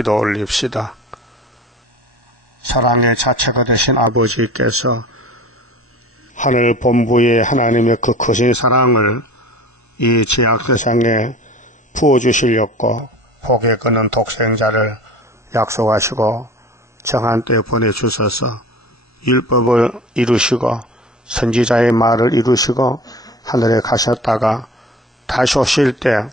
기도 올립시다. 사랑의 자체가 되신 아버지께서 하늘 본부의 하나님의 그 크신 사랑을 이 죄악세상에 부어주시려고 복에 거는 독생자를 약속하시고 정한 때에 보내주셔서 율법을 이루시고 선지자의 말을 이루시고 하늘에 가셨다가 다시 오실 때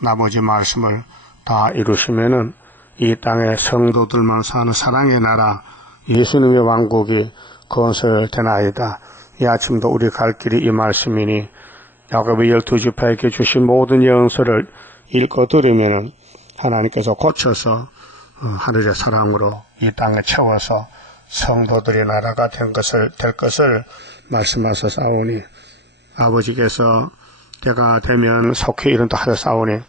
나머지 말씀을 다 이루시면은 이 땅의 성도들만 사는 사랑의 나라 예수님의 왕국이 건설되나이다. 이 아침도 우리 갈 길이 이 말씀이니 야곱의 12지파에게 주신 모든 영서를 읽고 들으면은 하나님께서 고쳐서 하늘의 사랑으로 이 땅에 채워서 성도들의 나라가 될 것을 말씀하셨사오니 아버지께서 때가 되면 속히 이른다 하셨사오니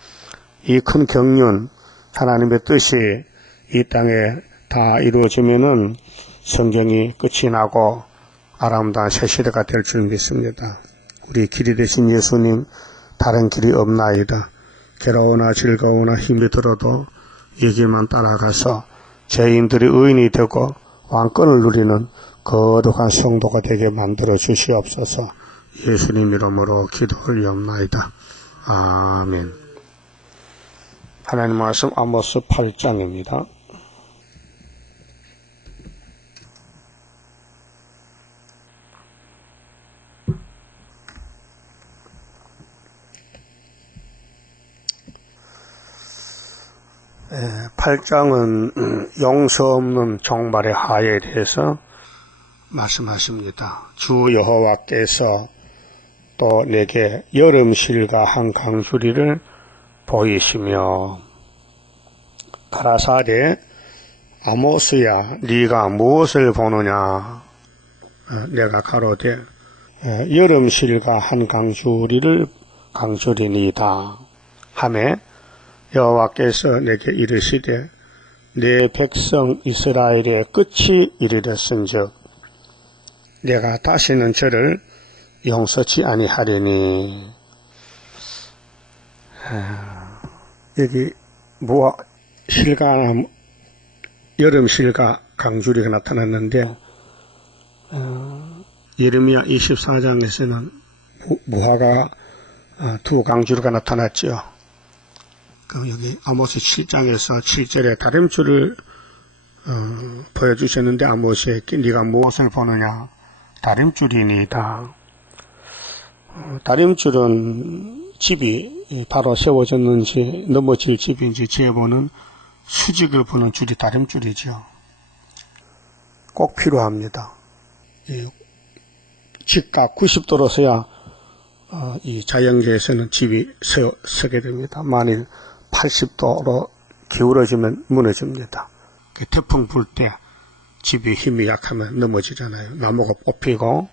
이 큰 경륜 하나님의 뜻이 이 땅에 다 이루어지면은 성경이 끝이 나고 아름다운 새 시대가 될 줄 믿습니다. 우리 길이 되신 예수님 다른 길이 없나이다. 괴로우나 즐거우나 힘이 들어도 이 길만 따라가서 죄인들이 의인이 되고 왕권을 누리는 거룩한 성도가 되게 만들어 주시옵소서. 예수님 이름으로 기도 올리옵나이다. 아멘. 하나님 말씀 아모스 8장입니다. 네, 8장은 용서 없는 종말의 하에 대해서 말씀하십니다. 주 여호와께서 또 내게 여름실과 한 강수리를 보이시며 가라사대 아모스야 네가 무엇을 보느냐. 내가 가로되 여름실과 한 강수리니다 하매 여호와께서 내게 이르시되 내 백성 이스라엘의 끝이 이르렀은즉 내가 다시는 저를 용서치 아니하리니. 여기 여름실과 강수리가 나타났는데 예레미야 24장에서는 무화과 두 강수리가 나타났죠. 그럼 여기 아모스 7장에서 7절에 다림줄을 보여주셨는데 아모스에게 네가 무엇을 보느냐. 다림줄이니다. 다림줄은 집이 바로 세워졌는지 넘어질 집인지 재보는 수직을 보는 줄이 다림줄이죠. 꼭 필요합니다. 직각 90도로 서야 이 자연계에서는 집이 서게 됩니다. 만일 80도로 기울어지면 무너집니다. 태풍 불 때 집이 힘이 약하면 넘어지잖아요. 나무가 뽑히고.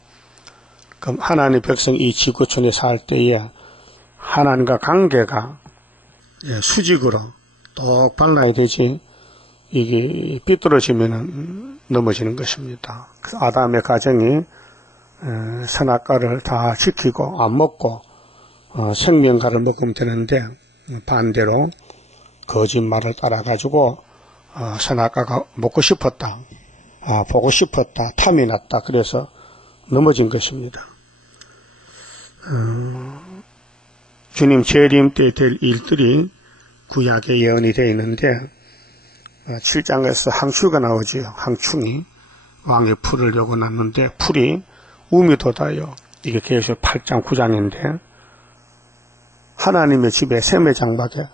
그럼 하나님 백성 이 지구촌에 살 때에 하나님과 관계가 수직으로 똑 발라야 되지 이게 삐뚤어지면 넘어지는 것입니다. 그래서 아담의 가정이 선악과를 다 지키고 안 먹고 생명과를 먹으면 되는데 반대로 거짓말을 따라가지고 선악과가 먹고 싶었다, 보고 싶었다, 탐이 났다. 그래서 넘어진 것입니다. 주님 재림 때 될 일들이 구약에 예언이 되어 있는데 7장에서 항추가 나오지요. 항충이 왕의 풀을 요구 났는데 풀이 우미 돋아요. 이게 계시록 8장 9장인데 하나님의 집에 세매장막에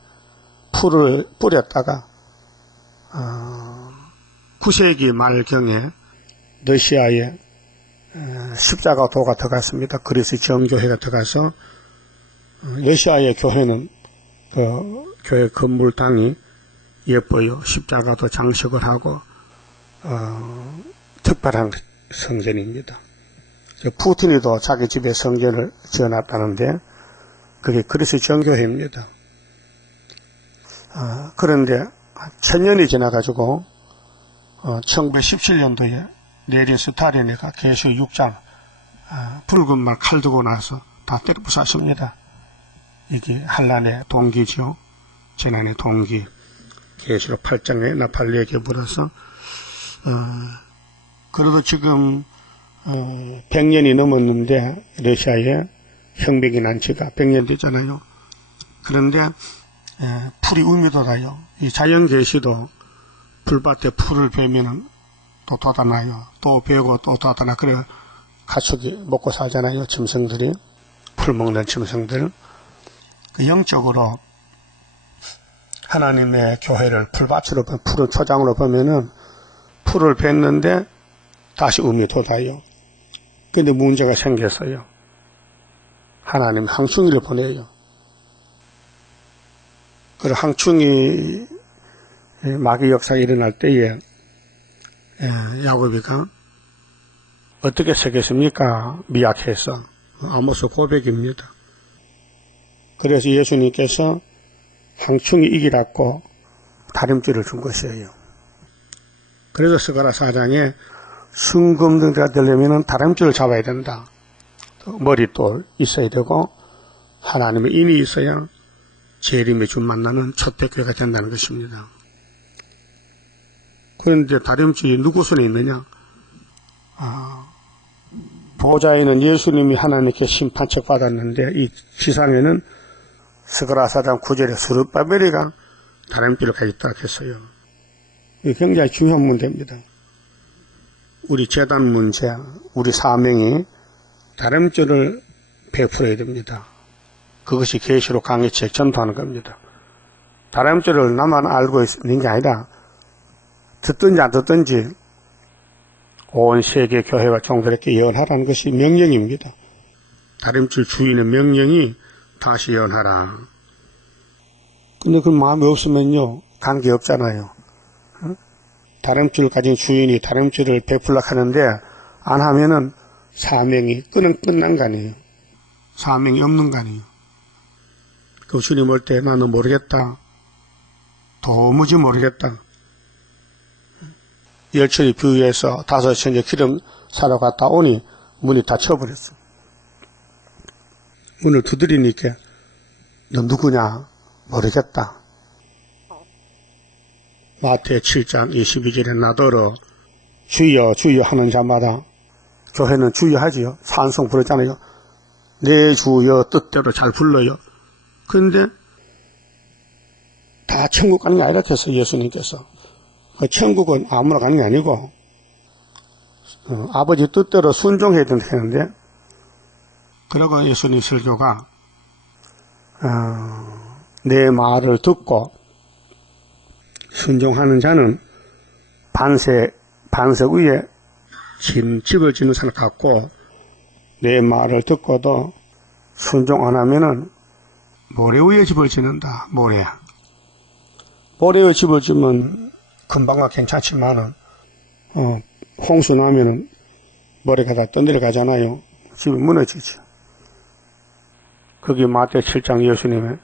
풀을 뿌렸다가 9세기 말경에 러시아에 십자가 도가 들어갔습니다. 그리스 정교회가 들어가서 러시아의 교회는 교회 건물당이 예뻐요. 십자가도 장식을 하고 특별한 성전입니다. 푸틴이도 자기 집에 성전을 지어놨다는데 그게 그리스 정교회입니다. 그런데 1000년이 지나가지고 1917년도에 레닌 스탈린이가 계시록 6장 붉은 말 칼 두고 나서 다 때려 부쉈습니다. 이게 한란의 동기죠. 재난의 동기. 계시록 8장에 나팔리에게 물어서 그래도 지금 100년이 넘었는데 러시아에 혁명이 난 지가 100년 됐잖아요. 그런데 풀이 우미 돋아요. 이 자연계시도 풀밭에 풀을 베면 또 돋아나요. 또 베고 또 돋아나. 그래 가축이 먹고 살잖아요. 짐승들이. 풀 먹는 짐승들. 그 영적으로 하나님의 교회를 풀밭으로 푸른 초장으로 보면은 풀을 뱉는데 다시 음이 돋아요. 근데 문제가 생겼어요. 하나님 항충이를 보내요. 그 항충이 마귀 역사가 일어날 때에 야곱이가 어떻게 새겼습니까? 미약해서. 아모스 고백입니다. 그래서 예수님께서 항충이 이기라고 다림줄을 준 것이에요. 그래서 스가랴 4장에 순금등대가 되려면 다림줄을 잡아야 된다. 머릿돌 있어야 되고 하나님의 인이 있어야 재림의 주 만나는 초대교회가 된다는 것입니다. 그런데 다림줄이 누구 손에 있느냐? 보좌에는 예수님이 하나님께 심판책 받았는데 이 지상에는 스가랴 4장 9절에 스룹바벨이가 다림줄을 가졌다 했어요. 이게 굉장히 중요한 문제입니다. 우리 재단 문제, 우리 사명이 다림줄을 베풀어야 됩니다. 그것이 계시록 강해책 전도하는 겁니다. 다림줄을 나만 알고 있는 게 아니라 듣든지 안 듣든지 온 세계 교회와 종들에게 예언하라는 것이 명령입니다. 다림줄 주인의 명령이 다시 예언하라. 근데 그 마음이 없으면요 관계 없잖아요. 다림줄 가진 주인이 다림줄을 베풀려고 하는데 안 하면은 사명이 끝난 거 아니에요. 사명이 없는 거 아니에요. 그 주님 올 때 나는 모르겠다. 도무지 모르겠다. 열처리 뷰에서 5천여 기름 사러 갔다 오니 문이 닫혀버렸어. 문을 두드리니까 너 누구냐? 모르겠다. 마태 7장 22절에 나더러 주여 주여 하는 자마다 교회는 주여 하지요. 찬송 부르잖아요. 내 주여 뜻대로 잘 불러요. 그런데 다 천국 가는 게 아니라 했어 예수님께서. 천국은 아무나 가는 게 아니고 아버지 뜻대로 순종해야 된다 했는데 그러고 예수님 설교가 내 말을 듣고 순종하는 자는 반석 위에 집을 짓는 사람 같고 내 말을 듣고도 순종 안 하면은 모래 위에 집을 짓는다. 모래 위에 집을 짓면 금방은 괜찮지만은 홍수 나면은 모래가 다 떠내려가잖아요. 집이 무너지죠. 그게 마태 7장 예수님의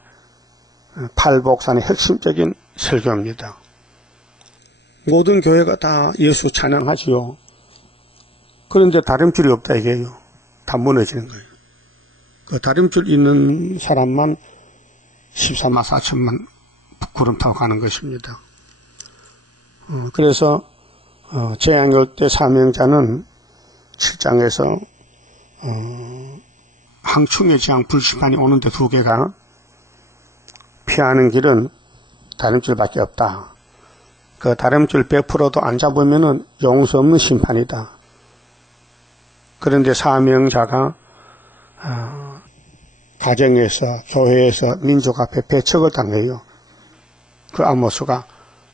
팔복산의 핵심적인 설교입니다. 모든 교회가 다 예수 찬양하지요. 그런데 다림줄이 없다 이게요. 다 무너지는 거예요. 그 다림줄 있는 사람만 14만 4천만 구름 타고 가는 것입니다. 그래서 재앙이 올 때 사명자는 7장에서 항충의 재앙 불심판이 오는데 2개가 피하는 길은 다림줄밖에 없다. 그 다림줄 100%도 안 잡으면은 용서 없는 심판이다. 그런데 사명자가 가정에서 교회에서 민족 앞에 배척을 당해요. 그 아모스가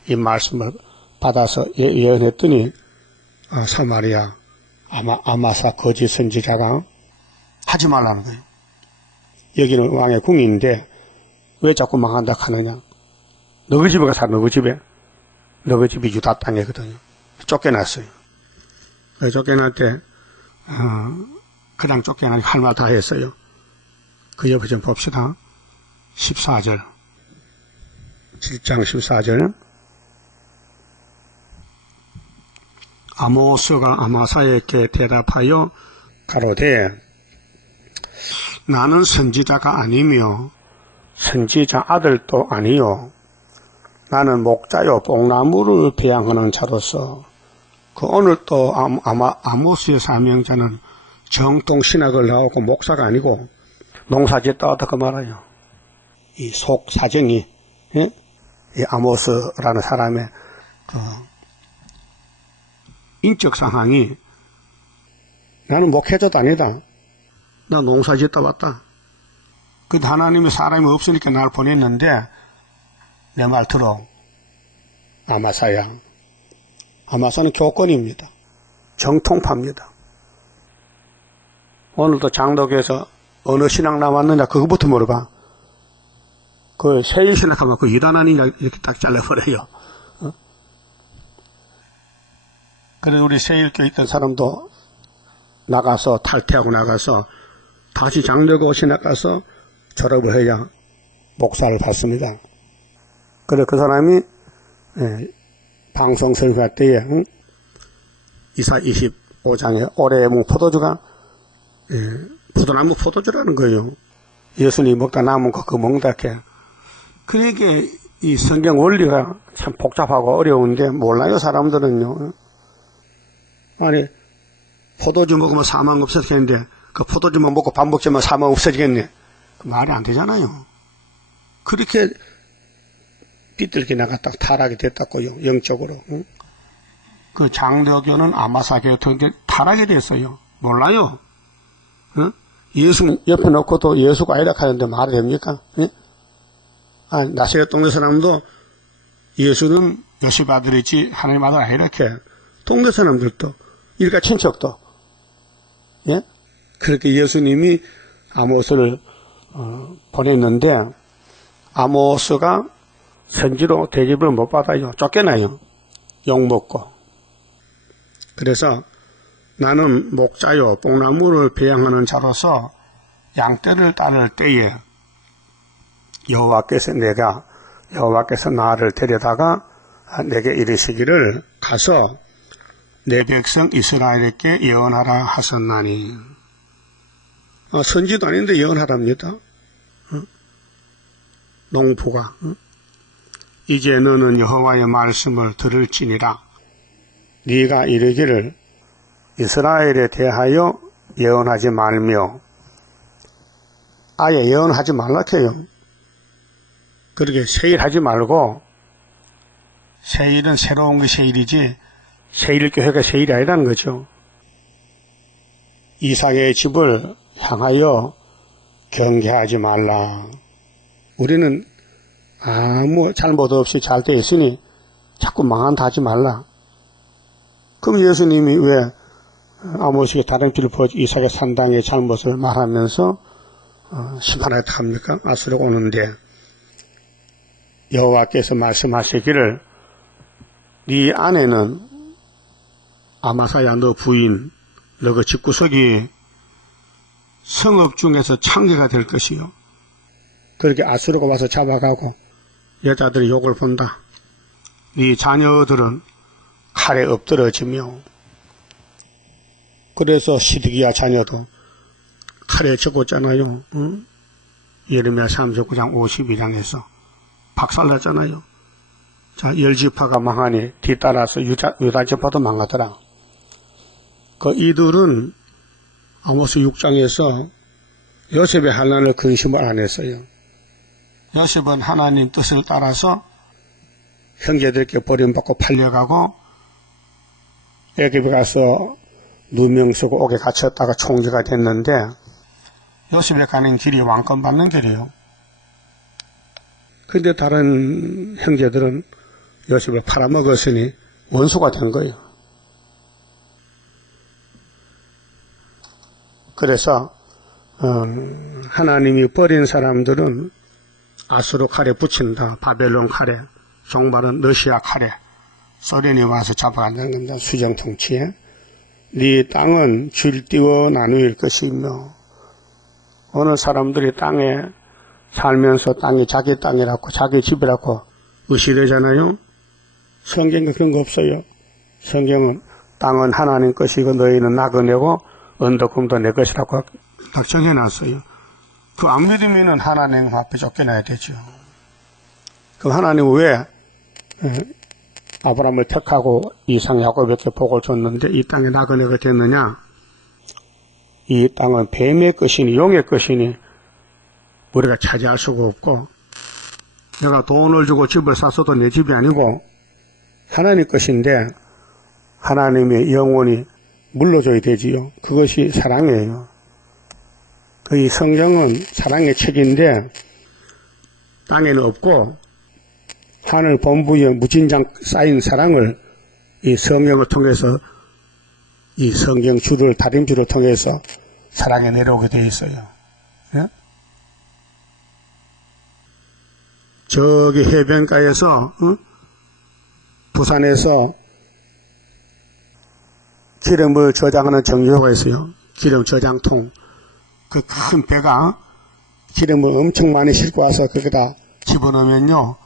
이 말씀을 받아서 예언했더니 사마리아 아마사 거짓 선지자가 하지 말라는 거예요. 여기는 왕의 궁인데 왜 자꾸 망한다 하느냐. 너희 집에 가서 너희 집에. 너희 집이 유다 땅이거든요. 쫓겨났어요. 쫓겨날 때 그냥 쫓겨나니까 할 말 다 했어요. 그 옆에 좀 봅시다. 14절 7장 14절 아모스가 아마사에게 대답하여 가로되 나는 선지자가 아니며 선지자 아들도 아니요 나는 목자요 뽕나무를 배양하는 자로서 그 오늘 또 아마 아모스의 사명자는 정통 신학을 나오고 목사가 아니고 농사짓다 어떻게 말아요. 이 속 사정이 예? 이 아모스라는 사람의 그 인적 상황이 나는 목회자도 아니다. 나 농사짓다 왔다. 근데 하나님의 사람이 없으니까 날 보냈는데 내 말 들어. 아마사야. 아마사는 교권입니다. 정통파입니다. 오늘도 장독에서 어느 신학 나왔느냐 그거부터 물어봐. 그 세일 신학하면 그 이단 아니냐 이렇게 딱 잘라버려요. 어? 그래서 우리 세일교에 있던 사람도 나가서 탈퇴하고 나가서 다시 장독에 신학 가서 졸업을 해야 목사를 받습니다. 그래 그 사람이 방송 설교할 때에 이사 25장에 올해 포도주가 포도나무 포도주라는 거예요. 예수님이 먹다 남은 거 그거 먹는다 이렇게. 그러니까 이 성경 원리가 참 복잡하고 어려운데 몰라요 사람들은요. 아니 포도주 먹으면 사망 없어지겠는데 그 포도주만 먹고 밥 먹자면 사망 없어지겠네. 그 말이 안 되잖아요. 그렇게 삐뚤게 나갔다 타락이 됐다고요. 영적으로. 응? 그 장로교는 아마사교에 타락이 됐어요. 몰라요. 응? 예수 옆에 놓고도 예수가 아니라 하는데 말이 됩니까? 응? 아, 나세렛 동네 사람도 예수는 요셉 아들이지 하나님 아들 아니라 이렇게. 동네 사람들도 일가 친척도 예? 그렇게 예수님이 아모스를 보냈는데 아모스가 선지로 대접을 못 받아요. 쫓겨나요. 욕먹고. 그래서 나는 목자요 뽕나무를 배양하는 자로서 양떼를 따를 때에 여호와께서 나를 데려다가 내게 이르시기를 가서 내 백성 이스라엘에게 예언하라 하셨나니. 선지도 아닌데 예언하랍니다. 농부가. 이제 너는 여호와의 말씀을 들을지니라. 네가 이르기를 이스라엘에 대하여 예언하지 말며 아예 예언하지 말라해요. 그렇게 세일하지 말고 세일은 새로운 게 세일이지 세일교회가 세일이 아니라는 거죠. 이삭의 집을 향하여 경계하지 말라. 우리는 아무 잘못 없이 잘 돼 있으니 자꾸 망한다 하지 말라. 그럼 예수님이 왜 아모스에게 다른 길을 보여 이삭의 산당의 잘못을 말하면서 심판하겠다 합니까? 아수르가 오는데 여호와께서 말씀하시기를 네 아내는 아마사야 너 부인 너 그 집구석이 성읍 중에서 창기가 될 것이요. 그렇게 아수르가 와서 잡아가고 여자들이 욕을 본다. 네 자녀들은 칼에 엎드러지며 그래서 시드기야 자녀도 칼에 적었잖아요. 응? 예레미야 39장 52장에서 박살났잖아요. 자, 열지파가 망하니 뒤따라서 유다지파도 망하더라. 그 이들은 아모스 6장에서 요셉의 환난을 근심을 안 했어요. 요셉은 하나님 뜻을 따라서 형제들께 버림받고 팔려가고 애굽에 가서 누명 쓰고 옥에 갇혔다가 총리가 됐는데 요셉에 가는 길이 왕권 받는 길이에요. 근데 다른 형제들은 요셉을 팔아먹었으니 원수가 된 거예요. 그래서 하나님이 버린 사람들은 아수르 칼에 붙인다. 바벨론 칼에, 종말은 러시아 칼에 소련이 와서 잡아간다는 겁니다. 수정 통치에. 네 땅은 줄띄워 나누일 것이며 어느 사람들이 땅에 살면서 땅이 자기 땅이라고 자기 집이라고 의시되잖아요. 성경에 그런 거 없어요. 성경은 땅은 하나님 것이고 너희는 나그네고 언덕금도 내 것이라고 딱 정해놨어요. 그 안 믿으면은 하나님 앞에 쫓겨나야 되죠. 그럼 하나님은 왜 아브라함을 택하고 이상 야곱에게 복을 줬는데 이 땅에 나그네가 됐느냐? 이 땅은 뱀의 것이니 용의 것이니 우리가 차지할 수가 없고, 내가 돈을 주고 집을 샀어도 내 집이 아니고 하나님 것인데 하나님의 영원히 물러줘야 되지요. 그것이 사랑이에요. 이 성경은 사랑의 책인데 땅에는 없고 하늘 본부에 무진장 쌓인 사랑을 이 성경을 통해서, 이 성경 줄을, 다림줄을 통해서 사랑에 내려오게 되어 있어요. 예? 저기 해변가에서, 부산에서 기름을 저장하는 정유소가 있어요. 기름 저장통. 그 큰 배가 기름을 엄청 많이 싣고 와서 거기다 집어넣으면요,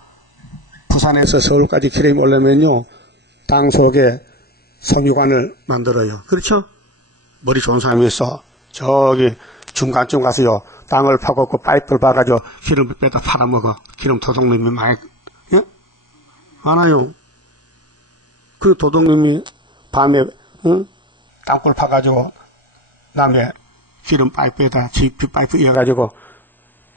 부산에서 서울까지 기름이 오려면요, 땅 속에 섬유관을 만들어요. 그렇죠? 머리 좋은 사람이 있어. 저기 중간쯤 가서요, 땅을 파고 그 파이프를 봐가지고 기름을 빼다 팔아먹어. 기름 도둑놈이 많이, 예? 많아요. 그 도둑놈이 밤에, 땅굴 파가지고, 남에 기름 파이프에다 GP 파이프 이어가지고,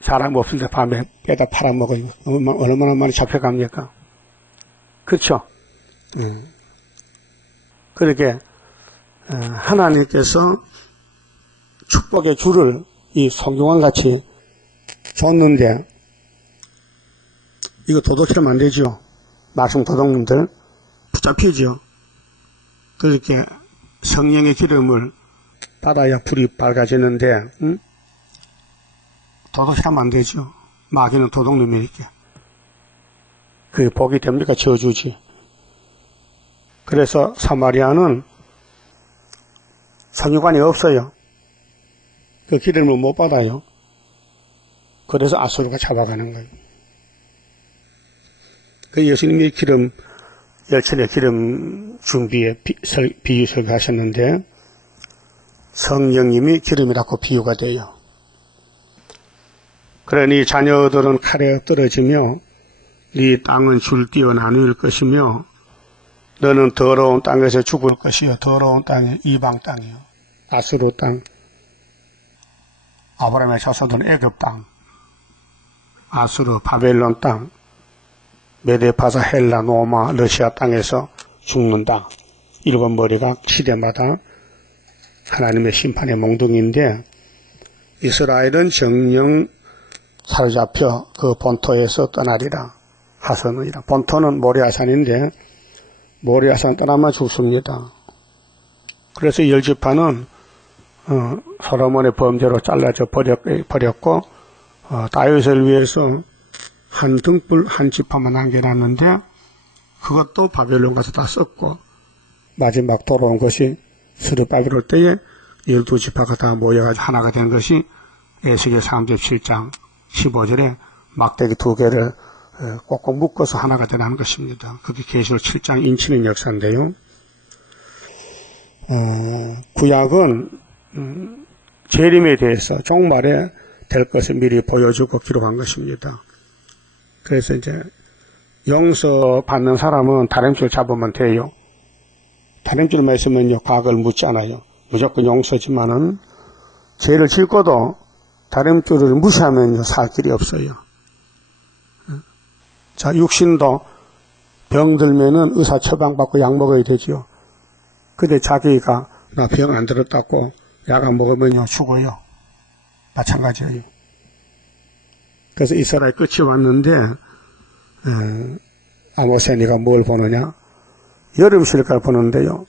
사람 없을 때 밤에 빼다 팔아먹어요. 얼마나 많이 잡혀갑니까? 그렇죠? 그렇게, 하나님께서 축복의 줄을 이 성경과 같이 줬는데, 이거 도둑질하면 안 되죠. 말씀 도둑놈들 붙잡히죠. 그렇게 성령의 기름을 받아야 불이 밝아지는데, 도둑질하면 안 되죠. 마귀는 도둑놈이니까. 그게 복이 됩니까? 저주지. 그래서 사마리아는 성유관이 없어요. 그 기름을 못 받아요. 그래서 아수르가 잡아가는 거예요. 그 예수님이 기름, 열천의 기름 준비에 비유 설교하셨는데, 성령님이 기름이라고 비유가 돼요. 그러니 자녀들은 칼에 엎드러지며 네 땅은 줄띠어 나누일 것이며 너는 더러운 땅에서 죽을 것이요. 더러운 땅이 이방 땅이요. 아수르 땅, 아브라함의 자손들은 애굽 땅, 아수르 바벨론 땅, 메데파사 헬라 로마 러시아 땅에서 죽는다. 일곱 머리가 시대마다 하나님의 심판의 몽둥이인데, 이스라엘은 정령 사로잡혀 그 본토에서 떠나리라 하서느니라. 본토는 모리아산인데 모리아산 떠나면 죽습니다. 그래서 열지파는 솔로몬의 범죄로 잘라져 버렸고, 다윗을 위해서 한 등불 한 지파만 남겨놨는데 그것도 바벨론 가서 다 썼고, 마지막 돌아온 것이 스룹바벨 때에 12지파가 다 모여가지고 하나가 된 것이 에스겔 37장 15절에 막대기 두 개를 꼭꼭 묶어서 하나가 되라는 것입니다. 그게 계시록 7장 인치는 역사인데요. 구약은 재림에 대해서 종말에 될 것을 미리 보여주고 기록한 것입니다. 그래서 이제 용서받는 사람은 다림줄 잡으면 돼요. 다림줄만 있으면요, 과거를 묻지 않아요. 무조건 용서지만은 죄를 짓고도 다림줄을 무시하면 살 길이 없어요. 자, 육신도 병들면은 의사 처방받고 약 먹어야 되지요. 근데 자기가 나 병 안 들었다고 약 안 먹으면요, 죽어요. 마찬가지예요. 그래서 이스라엘 끝이 왔는데, 아모스에 네가 뭘 보느냐? 여름 실과를 보는데요.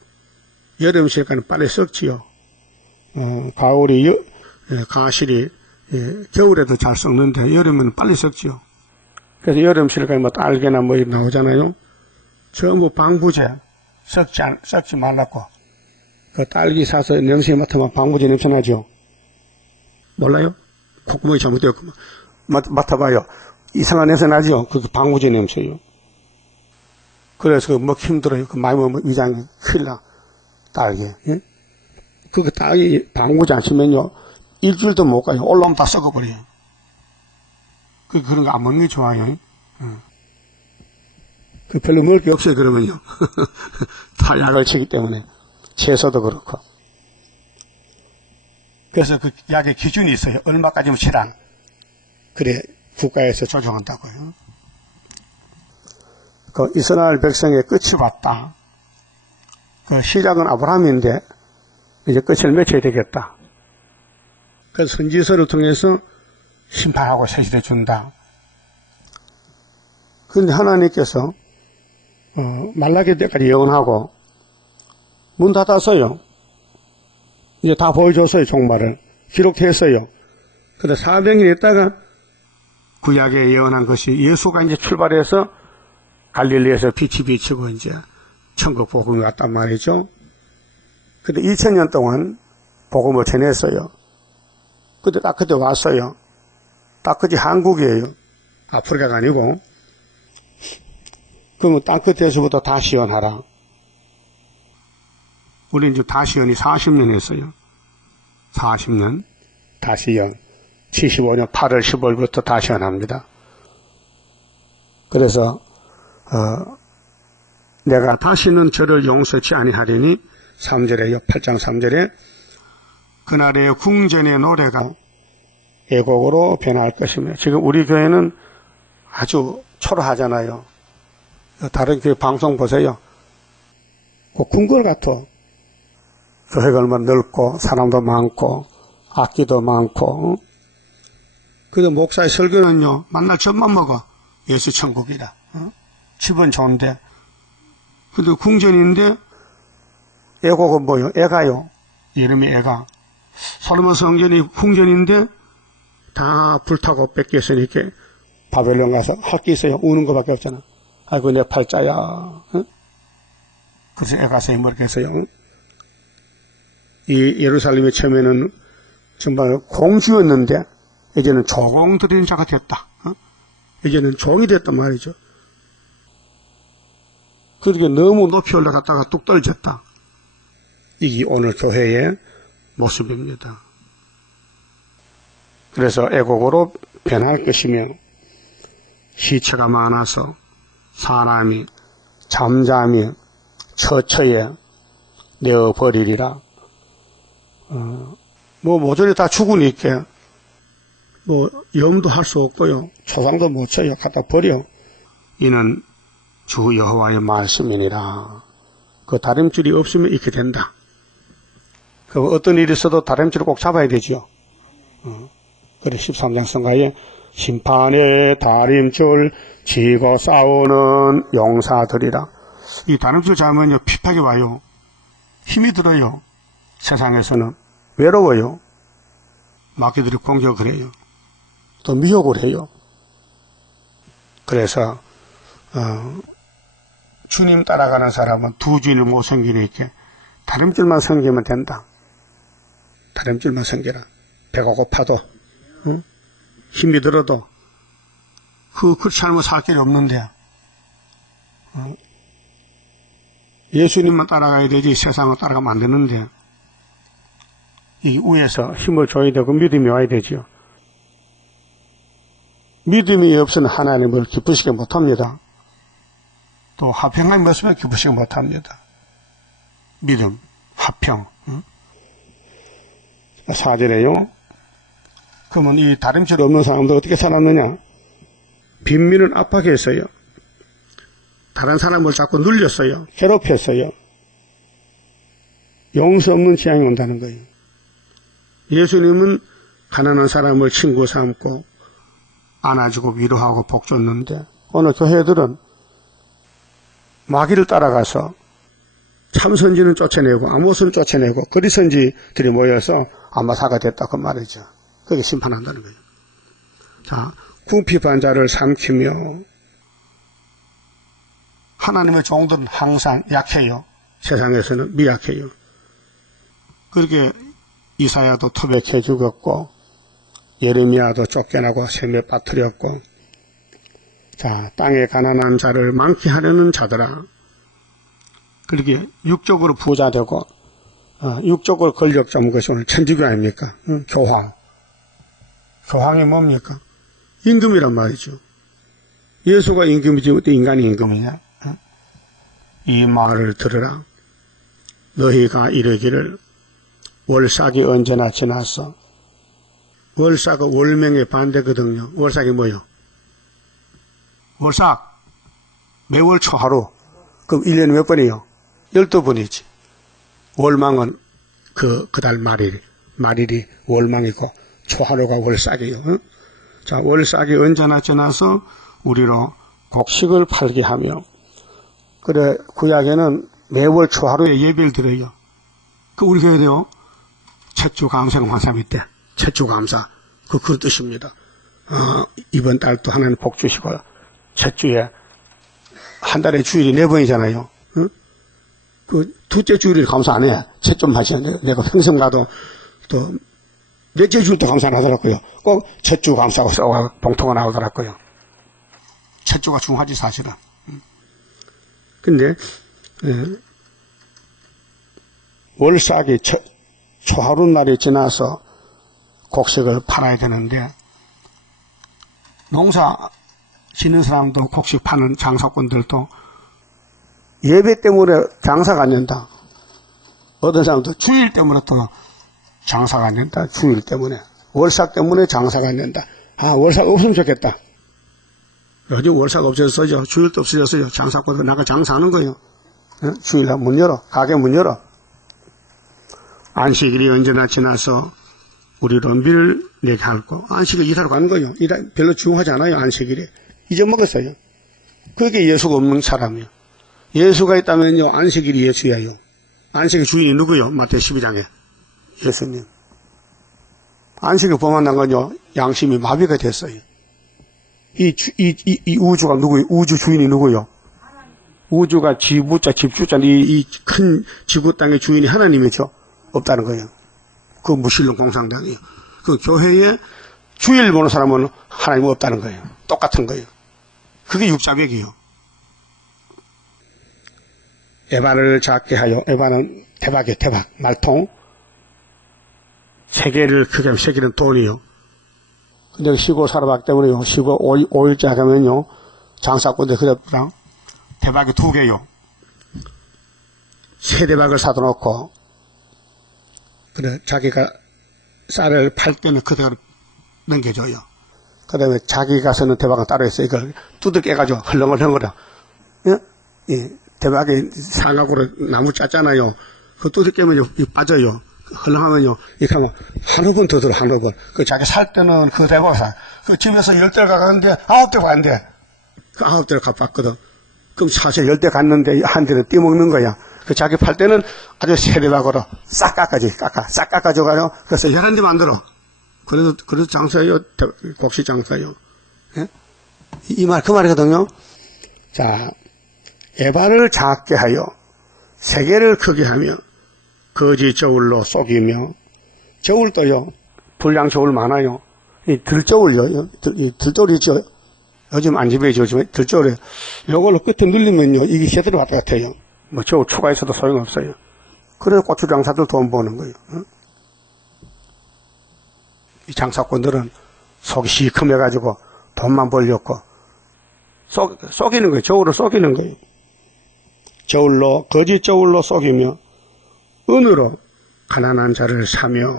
여름 실과는 빨리 썩지요. 가실이 겨울에도 잘 썩는데 여름은 빨리 썩지요. 그래서 여름 실과에 뭐 딸기나 뭐 나오잖아요. 전부 방부제 썩지 말라고. 그 딸기 사서 냄새 맡으면 방부제 냄새 나죠. 몰라요? 콧구멍이 잘못되었구만. 맡아봐요. 이상한 냄새 나죠? 그게 방부제 냄새요. 그래서 먹기 힘들어요. 그 많이 먹으면 위장이 큰일 나. 딸기. 예? 그 딸기 방부제 안 치면요, 일주일도 못 가요. 올라오면 다 썩어버려요. 그런 거 안 먹는 게 좋아요. 별로 먹을 게 없어요, 그러면요. 다 약을 치기 때문에. 채소도 그렇고. 그래서 그 약의 기준이 있어요. 얼마까지면 치라. 그래, 국가에서 조정한다고요. 그 이스라엘 백성의 끝이 왔다. 그 시작은 아브라함인데, 이제 끝을 맺혀야 되겠다. 그래서 선지서를 통해서 심판하고 세실해 준다. 그런데 하나님께서 말라기 때까지 예언하고 문 닫았어요. 이제 다 보여줬어요. 종말을 기록했어요. 그런데 400년 있다가 구약에 예언한 것이 예수가 이제 출발해서 갈릴리에서 빛이 비치고 이제 천국 복음이 왔단 말이죠. 근데 2000년 동안 복음을 전했어요. 근데 딱 그때 왔어요. 딱 그때 한국이에요. 아프리카가 아니고. 그러면 땅 끝에서부터 다시 예언하라. 우리 이제 다시 예언이 40년 했어요. 40년. 다시 예언. 75년 8월 15일부터 다시 예언합니다. 그래서, 내가 다시는 저를 용서치 아니하리니 3절에요. 8장 3절에 그날의 궁전의 노래가 애곡으로 변할 것이며 지금 우리 교회는 아주 초라하잖아요. 다른 교회 방송 보세요. 그 궁궐 같아. 교회가 얼마나 넓고 사람도 많고 악기도 많고. 그래도 목사의 설교는요. 만날 젖만 먹어. 예수 천국이라. 집은 좋은데. 근데 궁전인데 애곡은 뭐요? 애가요. 이름이 애가. 솔로몬 성전이 궁전인데 다 불타고 뺏겼으니까 바벨론 가서 할 게 있어요. 우는 것밖에 없잖아. 아이고 내 팔자야. 그래서 애가 선생님을 했어요. 이 예루살렘이 처음에는 정말 공주였는데 이제는 조공 드리는 자가 됐다. 이제는 종이 됐단 말이죠. 그렇게 너무 높이 올라갔다가 뚝 떨어졌다. 이게 오늘 교회의 모습입니다. 그래서 애곡으로 변할 것이며 시체가 많아서 사람이 잠잠히 처처에 내어버리리라. 뭐 모조리 다 죽으니까 뭐 염도 할 수 없고요. 초상도 못 쳐요. 갖다 버려. 이는 주 여호와의 말씀이니라. 그 다림줄이 없으면 이렇게 된다. 그 어떤 일이 있어도 다림줄을 꼭 잡아야 되죠. 그래 13장 성가에 심판의 다림줄 지고 싸우는 용사들이라. 이 다림줄 잡으면요 핍하게 와요. 힘이 들어요. 세상에서는 외로워요. 마귀들이 공격을 해요. 또 미혹을 해요. 그래서 주님 따라가는 사람은 두 주인을 못 섬기니까 다림줄만 섬기면 된다. 다림줄만 섬겨라. 배가 고파도 힘이 들어도 그렇지 않으면 살 길이 없는데 예수님만 따라가야 되지 세상을 따라가면 안 되는데 이 위에서 힘을 줘야 되고 믿음이 와야 되죠. 믿음이 없으면 하나님을 기쁘시게 못합니다. 또 화평한 모습에 기쁘시게 못합니다. 믿음, 화평. 4절에요. 그러면 이 다림질 없는 사람들 어떻게 살았느냐? 빈민을 압박했어요. 다른 사람을 자꾸 눌렸어요. 괴롭혔어요. 용서 없는 재앙이 온다는 거예요. 예수님은 가난한 사람을 친구 삼고 안아주고 위로하고 복 줬는데 오늘 교회들은 마귀를 따라가서 참선지는 쫓아내고 아모스는 쫓아내고 거리선지들이 모여서 아마사가 됐다 그 말이죠. 그게 심판한다는 거예요. 자, 궁핍한 자를 삼키며 하나님의 종들은 항상 약해요. 세상에서는 미약해요. 그렇게 이사야도 토백해 죽었고 예레미야도 쫓겨나고 샘에 빠뜨렸고 자, 땅에 가난한 자를 많게 하려는 자들아 그렇게 육적으로 부자 되고 육적으로 권력 잡은 것이 오늘 천주교 아닙니까? 교황. 교황이 뭡니까? 임금이란 말이죠. 예수가 임금이지 어떻게 인간이 임금이냐? 이 말을 들으라. 너희가 이르기를 월삭이 언제나 지났어. 월삭은 월명의 반대거든요. 월삭이 뭐요? 월삭 매월 초하루. 그럼 1년에 몇 번이요? 12번이지. 월망은 그달 말일이 월망이고 초하루가 월삭이요. 응? 자, 월삭이 언제나 지나서 우리로 곡식을 팔게 하며, 그래 구약에는 매월 초하루에 예배를 드려요. 그 우리 교회도요. 채주감사가 환삼일 때 채주감사 그런 뜻입니다. 이번 달도 하나님 복 주시고 채주에 한 달에 주일이 4번이잖아요. 응? 그 둘째 주일을 감사 안 해. 채 좀 하셔야 돼요. 내가 평생 가도 또 넷째 주일도 감사 안 하더라고요. 꼭 채주 감사하고 써가 봉투가 나오더라고요. 채주가 중요하지 사실은. 근데 월삭이 초하루 날이 지나서 곡식을 팔아야 되는데, 농사 짓는 사람도 곡식 파는 장사꾼들도 예배 때문에 장사가 안 된다. 어떤 사람도 주일 때문에 또 장사가 안 된다. 주일 때문에. 월삭 때문에 장사가 안 된다. 월삭 없으면 좋겠다. 요즘 월삭 없어졌어요. 주일도 없어졌어요. 장사꾼들 나가 장사하는 거예요. 주일날 문 열어. 가게 문 열어. 안식일이 언제나 지나서 우리로 밀을 내게 할고, 안식일 일하러 가는 거예요. 별로 중요하지 않아요. 안식일에 잊어먹었어요. 그게 예수가 없는 사람이요. 예수가 있다면요 안식일이 예수예요. 안식일 주인이 누구요? 마태 12장에 예수님. 안식일 범한난 건요 양심이 마비가 됐어요. 이 우주가 누구요? 우주 주인이 누구요? 우주가 지부자 집주자 이 큰 지구 땅의 주인이 하나님이죠. 없다는 거예요. 그 무신론 공상당이에요. 그 교회에 주일 보는 사람은 하나님 없다는 거예요. 똑같은 거예요. 그게 육자백이에요. 에바를 작게 하여, 에바는 대박이에요. 대박. 말통. 세계를 크게 하면 세계는 돈이요. 근데 시골 살아봤기 때문에요. 시골 5일째 하면요. 장사꾼들 그래랑 대박이 2개요. 세 대박을 사다 놓고, 그래, 자기가 쌀을 팔 때는 그 대가를 넘겨줘요. 그 다음에 자기가 쓰는 대박은 따로 있어요. 이걸 두들겨가지고 헐렁헐렁거려. 예? 대박이 상각으로 나무 짰잖아요. 그 두들겨면 빠져요. 헐렁하면요. 이렇게 하면 한 허번 더 들어, 한 허번. 그 자기 살 때는 그 대박을 사. 그 집에서 10대를 가는데 9대 가는데 그 9대를 갚았거든. 그럼 사실 10대 갔는데 한 대는 떼먹는 거야. 그 자기 팔 때는 아주 세대박으로 싹 깎아줘가요. 그래서 11대 만들어. 그래서 장사예요. 곡식 장사예요. 예? 그 말이거든요. 자, 에바를 작게 하여 세계를 크게 하며 거지 저울로 속이며, 저울도요. 불량 저울 많아요. 이 들저울요. 들저울이죠. 요즘 안 집에 지어지면 들저울에 요걸로 끝에 눌리면요. 이게 제대로 왔다 같아요. 뭐 저울 추가해서도 소용없어요. 그래서 고추 장사들 돈 버는 거예요. 응? 이 장사꾼들은 속이 시커매가지고 돈만 벌렸고 속이는 거예요. 저울로 속이는 거예요. 저울로, 거짓 저울로 속이며 은으로 가난한 자를 사며,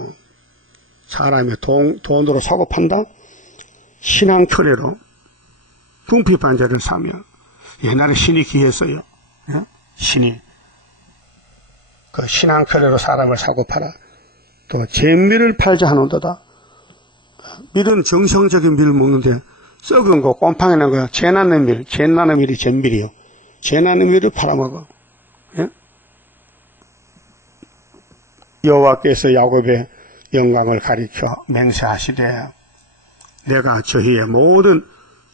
사람의 돈으로 사고 판다. 신앙철회로 궁핍한 자를 사며. 옛날에 신이 귀했어요. 예? 신이 그 신앙철회로 사람을 사고 팔아. 또 잿밀을 팔자 하는도다. 밀은 정성적인 밀을 먹는데 썩은 거, 곰팡이 난 거, 재나는 밀이 잿밀이요. 재나는 밀을 팔아먹어. 예? 여호와께서 야곱의 영광을 가리켜 맹세하시되 내가 저희의 모든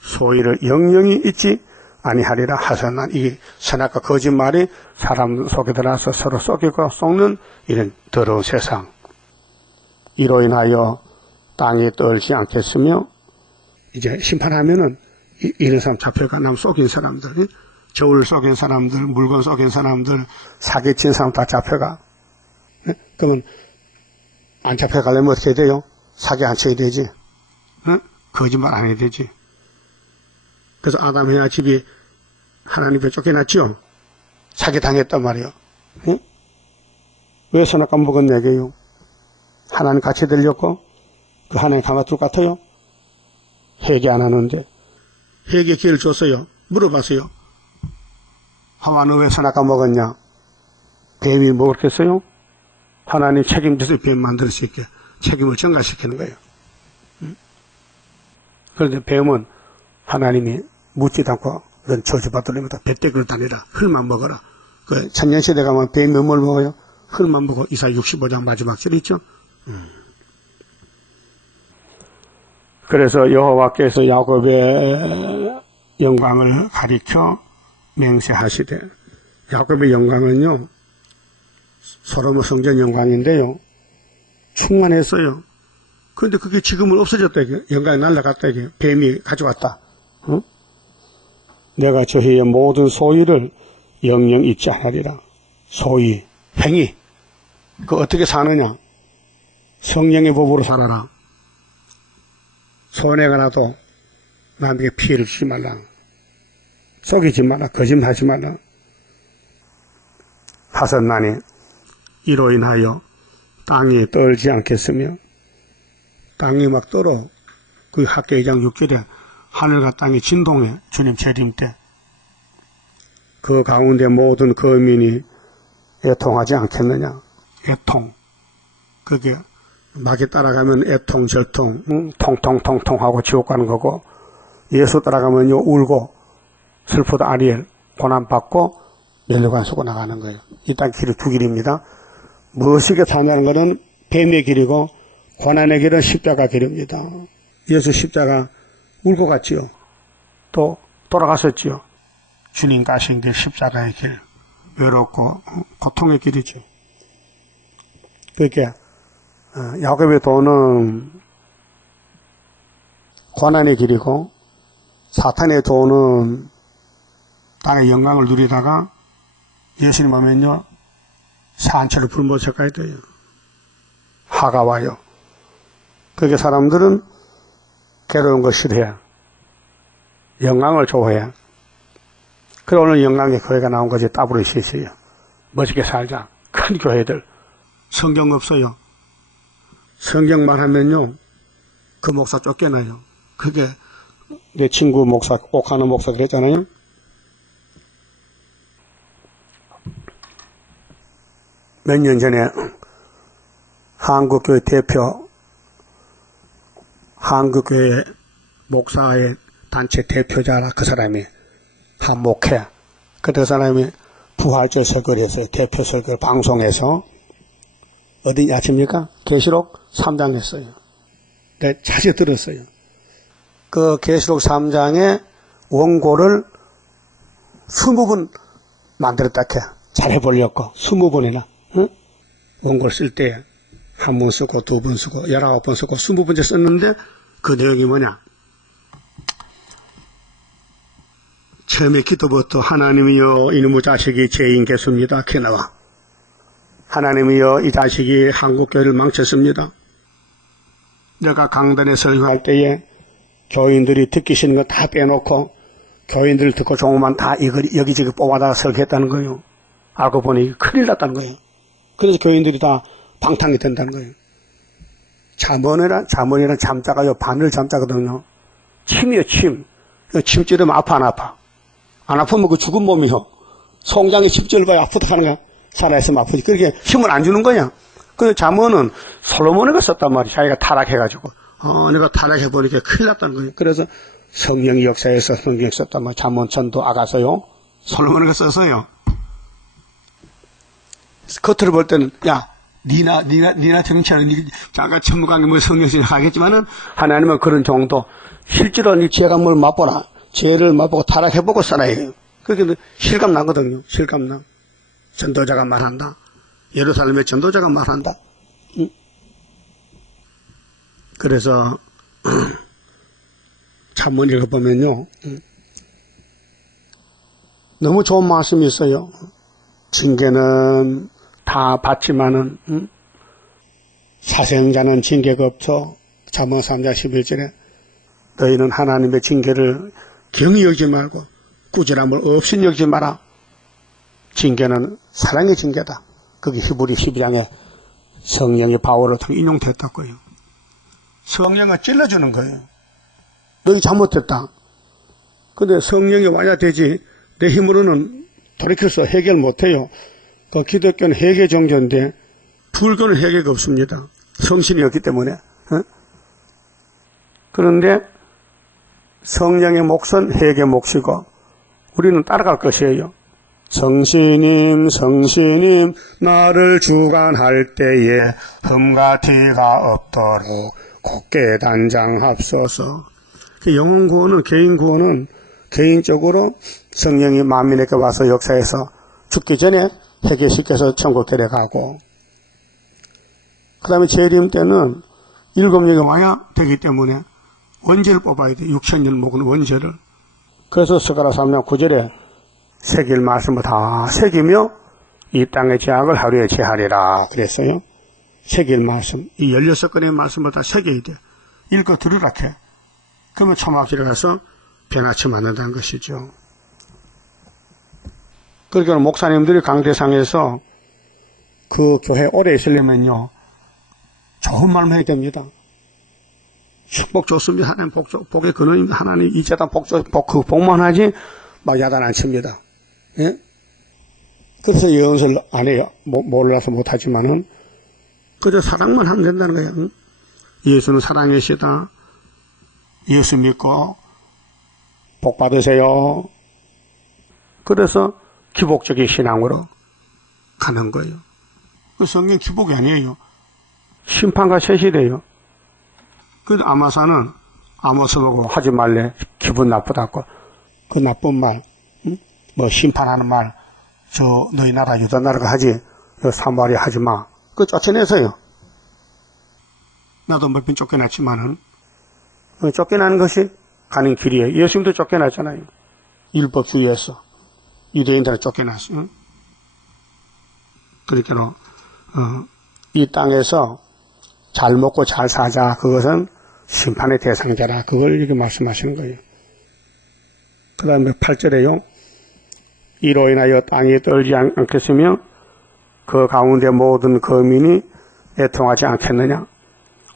소유를 영영히 잊지 아니하리라 하셨나. 이 선악과 거짓말이 사람 속에 들어서 서로 속이고 속는 이런 더러운 세상. 이로 인하여 땅이 떨지 않겠으며, 이제 심판하면은 이런 사람 잡혀가, 남 속인 사람들, 저울 속인 사람들, 물건 속인 사람들, 사기친 사람 다 잡혀가. 그러면 안 잡혀가려면 어떻게 해야 돼요? 사기 안 쳐야 되지. 거짓말 안 해야 되지. 그래서 아담 해야 집이 하나님께 쫓겨났죠. 사기당했단 말이요. 응? 왜 선악과 먹은 내게요? 하나님 같이 들렸고 그 하나님 가마둘 같아요? 회개 안 하는데 회개 기회를 줬어요. 물어봤어요. 하와 너 왜 선악과 먹었냐? 뱀이 먹었겠어요? 하나님 책임져서 뱀 만들 수 있게 책임을 전가시키는 거예요. 응? 그런데 뱀은 하나님이 묻지도 않고 넌 저주받으려면 배때기를 다니라. 흙만 먹어라. 그 천년시대 가면 뱀이 뭘 먹어요? 흙만 먹어. 이사야 65장 마지막 절 있죠? 그래서 여호와께서 야곱의 영광을 가리켜 맹세하시되 야곱의 영광은요 솔로몬 성전 영광인데요 충만했어요. 그런데 그게 지금은 없어졌다 이게 영광이 날아갔다 이게 뱀이 가져왔다. 응? 내가 저희의 모든 소유를 영영 잊지 않으리라. 소유, 행위 그 어떻게 사느냐? 성령의 법으로 살아라. 손해가 나도 남에게 피해를 주지 말라. 속이지 말라. 거짓말하지 말라. 하선나니 이로 인하여 땅이 떨지 않겠으며 땅이 막 떨어. 그 학교 2장 6절에 하늘과 땅이 진동해. 주님 재림 때 그 가운데 모든 거민이 애통하지 않겠느냐. 애통 그게 막이 따라가면 애통 절통 통통통통하고 지옥 가는 거고 예수 따라가면요 울고 슬프다 아리엘 고난받고 멸류관 쓰고 나가는 거예요. 이 땅 길이 두 길입니다. 멋있게 사냐는 것은 뱀의 길이고 고난의 길은 십자가 길입니다. 예수 십자가 울고 갔지요. 또 돌아가셨지요. 주님 가신 길 십자가의 길 외롭고 고통의 길이죠. 그러니까 야곱의 도는 고난의 길이고 사탄의 도는 땅의 영광을 누리다가 예수님 오면요 산채로 불못에 가야 돼요. 하가 와요. 그게 사람들은 괴로운 거 싫어해. 영광을 좋아해. 그래 오늘 영광의 교회가 나온 거지 따블로 시시요. 멋있게 살자. 큰 교회들. 성경 없어요. 성경만 하면요 그 목사 쫓겨나요. 그게 내 친구 목사 꼭 하는 목사 그랬잖아요. 몇 년 전에 한국교회 대표 한국교회 목사의 단체 대표자라 그 사람이 한 목회 그때 그 사람이 부활절 설교를 했어요. 대표 설교를 방송에서 어디 아십니까? 계시록 3장 했어요. 네, 자주 들었어요. 그 계시록 3장의 원고를 20번 만들었다 해. 잘해보려고 20번이나 응? 원고를 쓸 때 한 번 쓰고 두 번 쓰고 19번 쓰고 20번째 썼는데 그 내용이 뭐냐? 처음에 기도부터 하나님이여 이놈의 자식이 죄인 개수입니다. 이렇게 나와. 하나님이여 이 자식이 한국교회를 망쳤습니다. 내가 강단에 설교할 때에 교인들이 듣기 싫은 거 다 빼놓고 교인들 듣고 좋은 것만 다 여기저기 뽑아다가 설교했다는 거예요. 알고 보니 큰일 났다는 거예요. 그래서 교인들이 다 방탕이 된다는 거예요. 잠언이란 잠자가요 바늘 잠자거든요. 침이요 침. 침 찌르면 아파 안 아파? 안 아프면 그 죽은 몸이요. 송장에 침 찌르봐야 아프다 하는 거야. 살아있으면 아프지. 그렇게 힘을 안 주는 거야. 그 잠언은 솔로몬이가 썼단 말이야. 자기가 타락해가지고. 내가 타락해보니까 큰일 났다는 거예요. 그래서 성령이 역사에서 성경이 썼단 말이야. 잠언 전도 아가서요. 솔로몬이가 썼어요. 겉으로 볼 때는 야 니나 정치하는 자가 천무강이 뭐 성경을 하겠지만은 하나님은 그런 정도 실제로 네 죄가 뭘 맛보라. 죄를 맛보고 타락해보고 살아야 그게 실감 나거든요. 실감 나. 전도자가 말한다. 예루살렘의 전도자가 말한다. 응? 그래서 잠언 읽어보면요. 너무 좋은 말씀이 있어요. 징계는 다 받지만은 사생자는 징계가 없어. 잠언 3장 11절에 너희는 하나님의 징계를 경히 여기지 말고 꾸지람을 없이 여기지 마라. 징계는 사랑의 징계다. 그게 히브리 12장에 성령의 바울을 통해 인용됐다고요. 성령을 찔러주는 거예요. 너희 잘못했다. 근데 성령이 와야 되지 내 힘으로는 돌이켜서 해결 못해요. 그 기독교는 회개 종교인데 불교는 회개가 없습니다. 성신이 없기 때문에. 그런데 성령의 몫은 회개 몫이고 우리는 따라갈 것이에요. 성신님 성신님 나를 주관할 때에 흠과 티가 없도록 곱게 단장합소서. 영혼 구원은 개인 구원은 개인적으로 성령이 만민에게 와서 역사해서 죽기 전에 회개시켜서 천국 데려가고, 그 다음에 재림 때는 7영이 와야 되기 때문에 원죄를 뽑아야 돼. 6,000년 묵은 원죄를. 그래서 스가랴 3장 9절에 새길 말씀을 다 새기며 이 땅의 죄악을 하루에 제하리라 그랬어요. 새길 말씀, 이 16건의 말씀을 다 새겨야 돼. 읽어 들으라 해. 그러면 초막길에 가서 변화치 만든다는 것이죠. 그러니까 목사님들이 강대상에서 그 교회 오래 있으려면요, 좋은 말만 해야 됩니다. 축복 좋습니다. 하나님 복의 근원입니다. 하나님 이 재단 복만 하지 막 야단 안 칩니다. 예? 그래서 예언설 안 해요. 몰라서 못하지만은 그저 사랑만 하면 된다는 거예요. 응? 예수는 사랑이시다. 예수 믿고 복 받으세요. 그래서 기복적인 신앙으로 가는 거예요. 그 성경 기복이 아니에요. 심판과 세시돼요. 그래서 아마사는 아모스 보고 하지 말래. 기분 나쁘다고. 그 나쁜 말, 응? 뭐 심판하는 말, 저 너희 나라 유다 나라가 하지, 사마리아 하지 마. 그거 쫓아내서요. 나도 몇 번 쫓겨났지만은 쫓겨나는 것이 가는 길이에요. 예수님도 쫓겨났잖아요. 율법주의에서 유대인들은 쫓겨났어요. 응? 그러니까 이 땅에서 잘 먹고 잘 사자. 그것은 심판의 대상자라. 그걸 이렇게 말씀하시는 거예요. 그 다음에 8절에요. 이로 인하여 땅이 떨지 않겠으며 그 가운데 모든 거민이 애통하지 않겠느냐.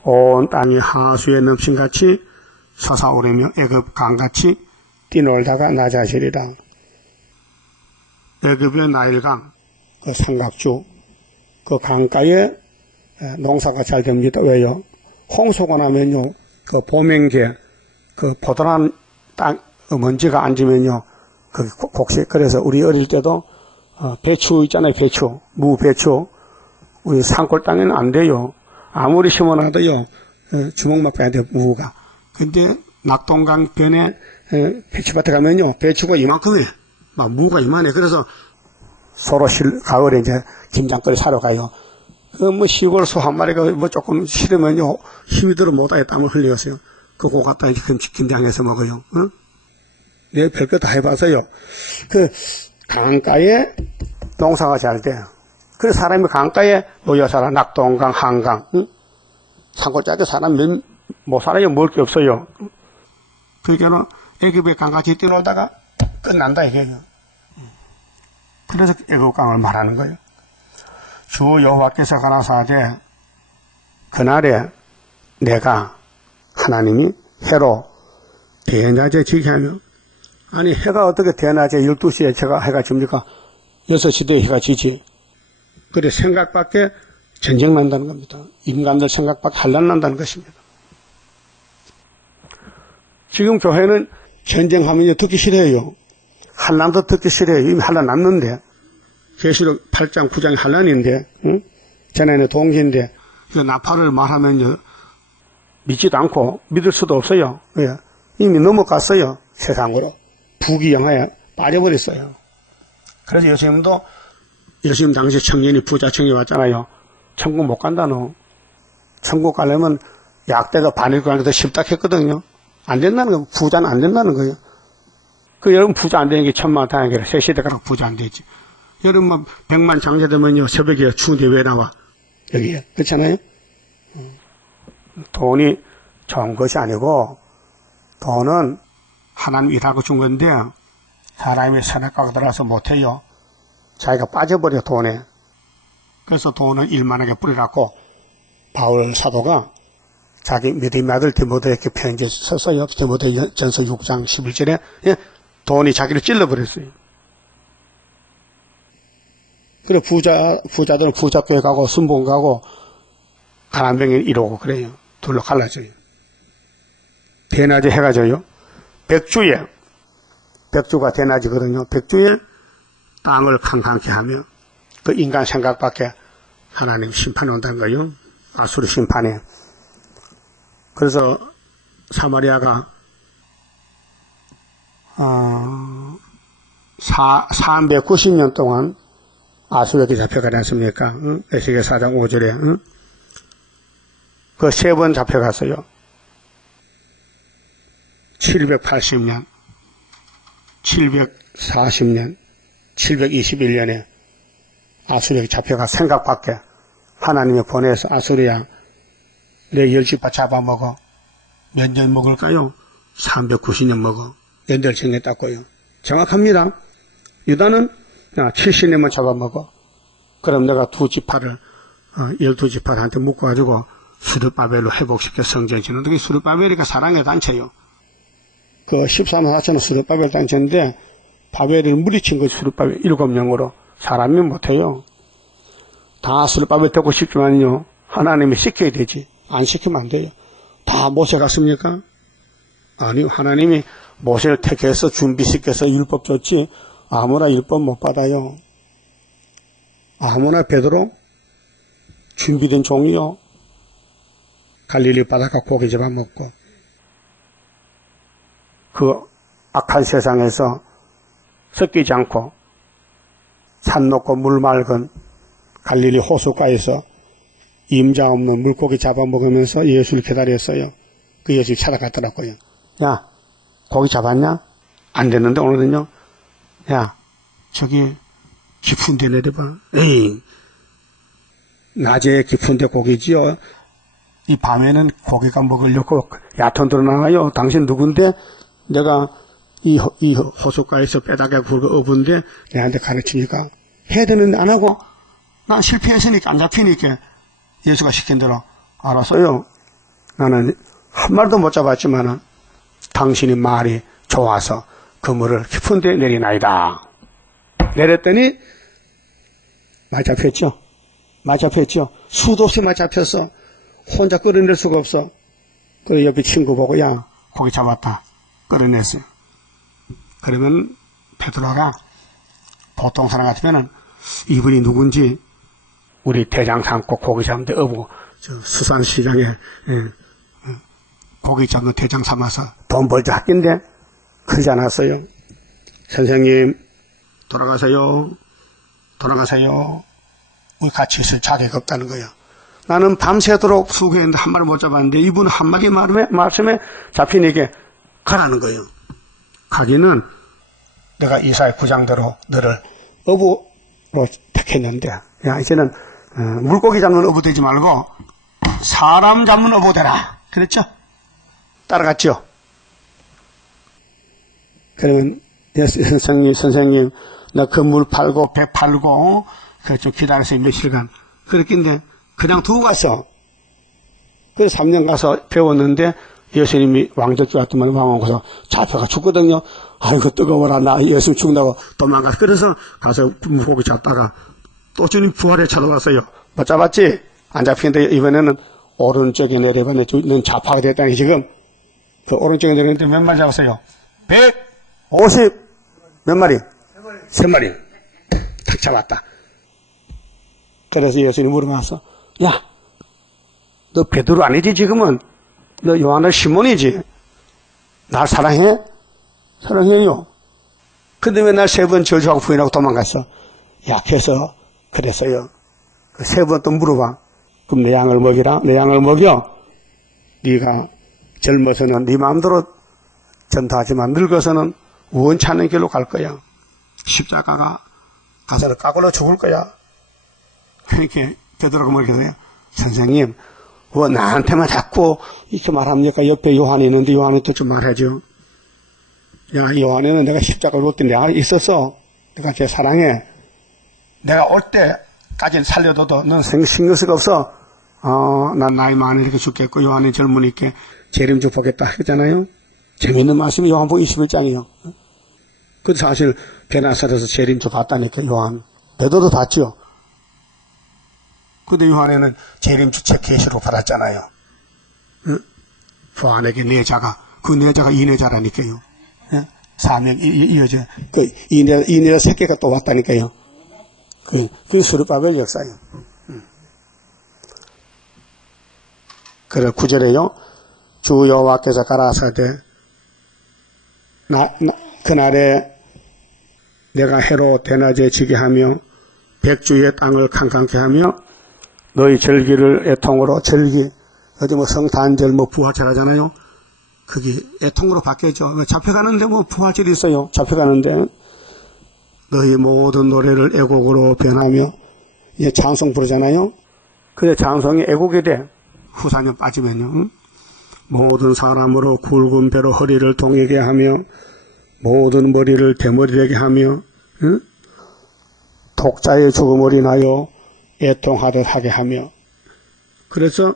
온 땅이 하수에 넘친같이 솟아오르며 애굽 강같이 뛰놀다가 낮아지리라. 애굽의 나일강, 그 삼각주, 그 강가에 농사가 잘 됩니다. 왜요? 홍수가 나면요, 그 보명계, 그 보드란 땅, 먼지가 앉으면요, 그 곡식. 그래서 우리 어릴 때도, 배추 있잖아요, 배추. 무배추. 우리 산골 땅에는 안 돼요. 아무리 심어놔도요, 주먹만 빼야 돼요, 무가. 근데 낙동강 변에, 배추밭에 가면요, 배추가 이만큼해. 막 무가 이만해. 그래서 서로 가을에 이제 김장거리 사러 가요. 뭐 시골 소 한 마리가 뭐 조금 싫으면요, 힘이 들어 못하게 땀을 흘리겠어요. 그거 갖다 김장해서 먹어요. 응? 내 별거 다 해봐서요. 그 강가에 농사가 잘 돼요. 그래서 사람이 강가에 모여 살아. 낙동강, 한강. 응? 산골짜기 사람 못 살아요. 먹을 게 없어요. 그러니까는 애굽의 강같이 뛰놀다가 끝난다 이게요. 그래서 애굽강을 말하는 거예요. 주 여호와께서 가라사대 그날에 내가 하나님이 해로 대낮에 지게 하며, 아니 해가 어떻게 대낮에 12시에 해가 집니까? 6시대에 해가 지지. 그래 생각밖에 전쟁 난다는 겁니다. 인간들 생각밖에 환란 난다는 것입니다. 지금 교회는 전쟁하면 듣기 싫어요. 환란도 듣기 싫어요. 이미 환란 났는데. 계시록 8장 9장이 환란인데, 응? 재난의 동기인데, 나팔을 말하면 믿지도 않고 믿을 수도 없어요. 왜? 이미 넘어갔어요. 세상으로. 부귀영화에 빠져버렸어요. 그래서 예수님도, 예수님 당시 청년이 부자 청년이 왔잖아요. 천국 못 간다, 너. 천국 가려면 약대가 바늘 가는 게 더 쉽다 했거든요. 안 된다는 거예요. 부자는 안 된다는 거예요. 그 여러분 부자 안 되는 게 천만다행이라. 새 시대가 부자 안 되지. 여러분 뭐 100만 장자되면요, 새벽에 추운데 왜 나와? 여기에. 그렇잖아요? 돈이 좋은 것이 아니고, 돈은 하나님 일하고 준 건데, 사람이 선악과가 들어와서 못해요. 자기가 빠져버려, 돈에. 그래서 돈을 일만하게 뿌리라고 바울 사도가 자기 믿음의 아들 디모데에게 편지 썼어요. 디모데 전서 6장 11절에 예? 돈이 자기를 찔러버렸어요. 그래 부자들은 부자교회 가고 순봉 가고 가난병이 이러고 그래요. 둘로 갈라져요. 대낮에 해가 져요. 백주가 대낮이거든요. 백주일 땅을 캄캄케 하며 그 인간 생각밖에 하나님 심판 온다는 거예요. 아수르 심판에. 그래서 사마리아가 390년 동안 아수르에게 잡혀가지 않습니까? 응? 에스겔 4장 5절에 응? 그 3번 잡혀갔어요. 780년, 740년, 721년에 아수르에게 잡혀가 생각밖에 하나님이 보내서 아수르야 내 열집바 잡아먹어. 몇 년 먹을까요? 390년 먹어. 연대를 정했다고요. 정확합니다. 유다는 70년만 잡아먹어. 그럼 내가 2지파를 12지파한테 묶어가지고 수르바벨로 회복시켜 성전 짓는 그게 수르바벨이가 사랑의 단체요. 그 14만 4천은 수르바벨 단체인데 바벨을 물리친 거 수르바벨 7명으로 사람이 못해요. 다 수르바벨 되고 싶지만요. 하나님이 시켜야 되지. 안 시키면 안 돼요. 다 모세 갔습니까? 아니요. 하나님이 모세를 택해서 준비시켜서 율법 줬지 아무나 율법 못 받아요. 아무나 베드로 준비된 종이요. 갈릴리 바닷가 고기 잡아먹고 그 악한 세상에서 섞이지 않고 산 높고 물 맑은 갈릴리 호숫가에서 임자 없는 물고기 잡아먹으면서 예수를 기다렸어요. 그 예수를 찾아갔더라고요. 야, 고기 잡았냐? 안 됐는데 오늘은요. 야, 저기 깊은 데 내려봐. 에이, 낮에 깊은 데 고기지요. 이 밤에는 고기가 먹으려고 얕은 데로 나가요. 당신 누군데? 내가 이 호숫가에서 빼다가 굴고 어부인데 내한테 가르치니까 해야 되는데 안 하고 난 실패했으니까 안 잡히니까 예수가 시킨 대로 알았어요. 나는 한 마리도 못 잡았지만은 당신이 말이 좋아서 그물을 깊은 데 내리나이다. 내렸더니 많이 잡혔죠. 많이 잡혔죠. 수도 없이 많이 잡혔어. 혼자 끌어낼 수가 없어. 그래 옆에 친구 보고 야 고기 잡았다. 끌어냈어요. 그러면 베드로가 보통 사람 같으면은 이분이 누군지 우리 대장 삼고 고기 잡는데 어부 수산시장에 고기 잡는 대장 삼아서 돈 벌자 학기인데 그러지 않았어요. 선생님 돌아가세요. 돌아가세요. 우리 같이 있을 자격이 없다는 거예요. 나는 밤새도록 수고했는데 한 마리 못 잡았는데 이분 한 마리 말씀에 잡히니까 가라는 거예요. 가기는 내가 이사야 9장대로 너를 어부로 택했는데 야 이제는 물고기 잡는 어부 되지 말고 사람 잡는 어부 되라. 그랬죠? 따라갔죠? 그러면 선생님 나 건물 팔고 배 팔고 좀 기다려서 며칠간 그랬긴데 그냥 두고 갔어. 그래서 3년 가서 배웠는데 예수님이 왕적주 왔더만 왕왕고서 잡혀가 죽거든요. 아이고 뜨거워라 나 예수님 죽는다고 도망가서 그래서 가서 물고기 잡다가 또 주님 부활에 찾아왔어요. 못 잡았지? 안 잡히는데 이번에는 오른쪽에 내려봤는데 넌 잡화가 됐다니 지금 그 오른쪽에 내렸는데 몇 마리 잡았어요? 150 몇 마리? 3마리 탁 잡았다. 그래서 예수님이 물어봤어. 야, 너 베드로 아니지 지금은? 너 요한의 시몬이지? 날 사랑해? 사랑해요. 근데 왜 날 3번 저주하고 부인하고 도망갔어? 약해서 그랬어요. 그 3번 또 물어봐. 그럼 내 양을 먹이라? 내 양을 먹여? 네가 젊어서는 네 마음대로 전도하지만 늙어서는 원치 않는 길로 갈 거야. 십자가가 가서는 까골로 죽을 거야. 그렇게 베드로가 뭐겠어요? 선생님, 왜 나한테만 자꾸 이렇게 말합니까? 옆에 요한이 있는데 요한한테 좀 말해줘. 야, 요한에는 내가 십자가를 볼 때 내가 있었어. 내가 쟤 사랑해. 내가 올 때까지는 살려둬도 넌 신경 쓸 거 없어. 난 나이 많으니까 죽겠고 요한은 젊으니까 재림주 보겠다 하잖아요. 재밌는 말씀이 요한복음 21장이요. 그 사실 베나사렛에서 재림주 봤다니까 요한. 베드로도 봤죠. 근데 요한에는 재림주 책 계시로 받았잖아요. 부안에게 내자가 그 내자가 이내자라니까요. 사명 이어져. 그 이내자 새끼가 또 왔다니까요. 그 수르바벨 역사예요. 그래 9절에요. 주 여호와께서 가라사대 그날에 내가 해로 대낮에 지게 하며 백주의 땅을 캄캄케 하며 너희 절기를 애통으로 절기 어디 뭐 성탄절 뭐 부활절 하잖아요. 그게 애통으로 바뀌었죠. 잡혀가는데 뭐 부활절이 있어요. 잡혀가는데 너희 모든 노래를 애곡으로 변하며 이제 찬송 부르잖아요. 근데 찬송이 애곡이 돼. 후사년 빠지면요. 모든 사람으로 굵은 배로 허리를 동이게 하며 모든 머리를 대머리 되게 하며 독자의 죽음을 인하여 애통하듯 하게 하며 그래서